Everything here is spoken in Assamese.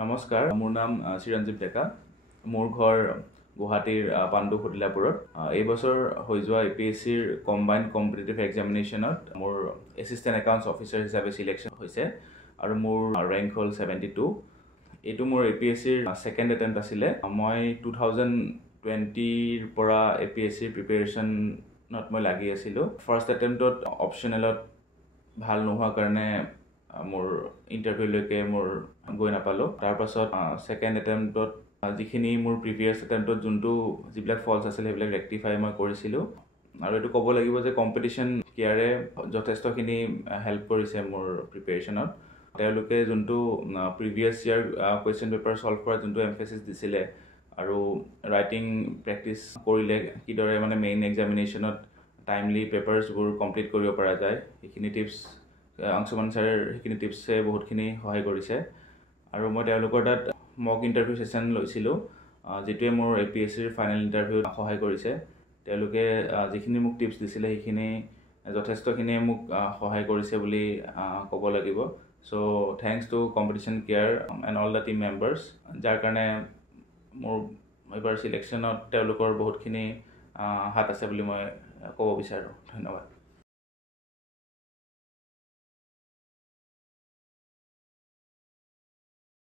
নমস্কাৰ, মোৰ নাম চিৰঞ্জীৱ ডেকা। মোৰ ঘৰ গুৱাহাটীৰ পাণ্ডু খুটিলাপুৰত। এই বছৰ হৈ যোৱা APSCৰ কম্বাইণ্ড কম্পিটিটিভ এক্সামিনেশ্যনত মোৰ এছিষ্টেণ্ট একাউণ্টছ অফিচাৰ হিচাপে চিলেকশ্যন হৈছে আৰু মোৰ ৰেংক হ'ল 72। এইটো মোৰ APSCৰ ছেকেণ্ড এটেম্প্ট আছিলে। মই 2020ৰ পৰা APSCৰ প্ৰিপেৰেশ্যনত মই লাগি আছিলোঁ। ফাৰ্ষ্ট এটেম্প্টত অপশ্যনেলত ভাল নোহোৱাৰ কাৰণে মোৰ ইণ্টাৰভিউলৈকে মোৰ গৈ নাপালোঁ। তাৰপাছত ছেকেণ্ড এটেম্প্টত যিখিনি মোৰ প্ৰিভিয়াছ এটেম্প্টত যিবিলাক ফল্ছ আছিল সেইবিলাক ৰেক্টিফাই মই কৰিছিলোঁ। আৰু এইটো ক'ব লাগিব যে কম্পিটিশ্যন কেয়াৰে যথেষ্টখিনি হেল্প কৰিছে মোৰ প্ৰিপেৰেশ্যনত। তেওঁলোকে যোনটো previous year question paper solve কৰাত যোনটো এমফেচিছ দিছিলে আৰু ৰাইটিং প্ৰেক্টিছ কৰিলে কিদৰে মেইন এক্সামিনেশ্যনত টাইমলি পেপাৰ্ছবোৰ কমপ্লিট কৰিব পৰা যায়, সেইখিনি টিপছ অংশুমান ছাৰে সেইখিনি টিপছে বহুতখিনি সহায় কৰিছে। আৰু মই তেওঁলোকৰ তাত মক ইণ্টাৰভিউ ছেশ্যন লৈছিলোঁ, যিটোৱে মোৰ APSCৰ ফাইনেল ইণ্টাৰভিউত সহায় কৰিছে। তেওঁলোকে যিখিনি মোক টিপছ দিছিলে সেইখিনি যথেষ্টখিনিয়ে মোক সহায় কৰিছে বুলি ক'ব লাগিব। So' thanks to competition care and all the team members, যাৰ কাৰণে মোৰ এইবাৰ চিলেকশ্যনত তেওঁলোকৰ বহুতখিনি হাত আছে বুলি মই ক'ব বিচাৰোঁ। ধন্যবাদ।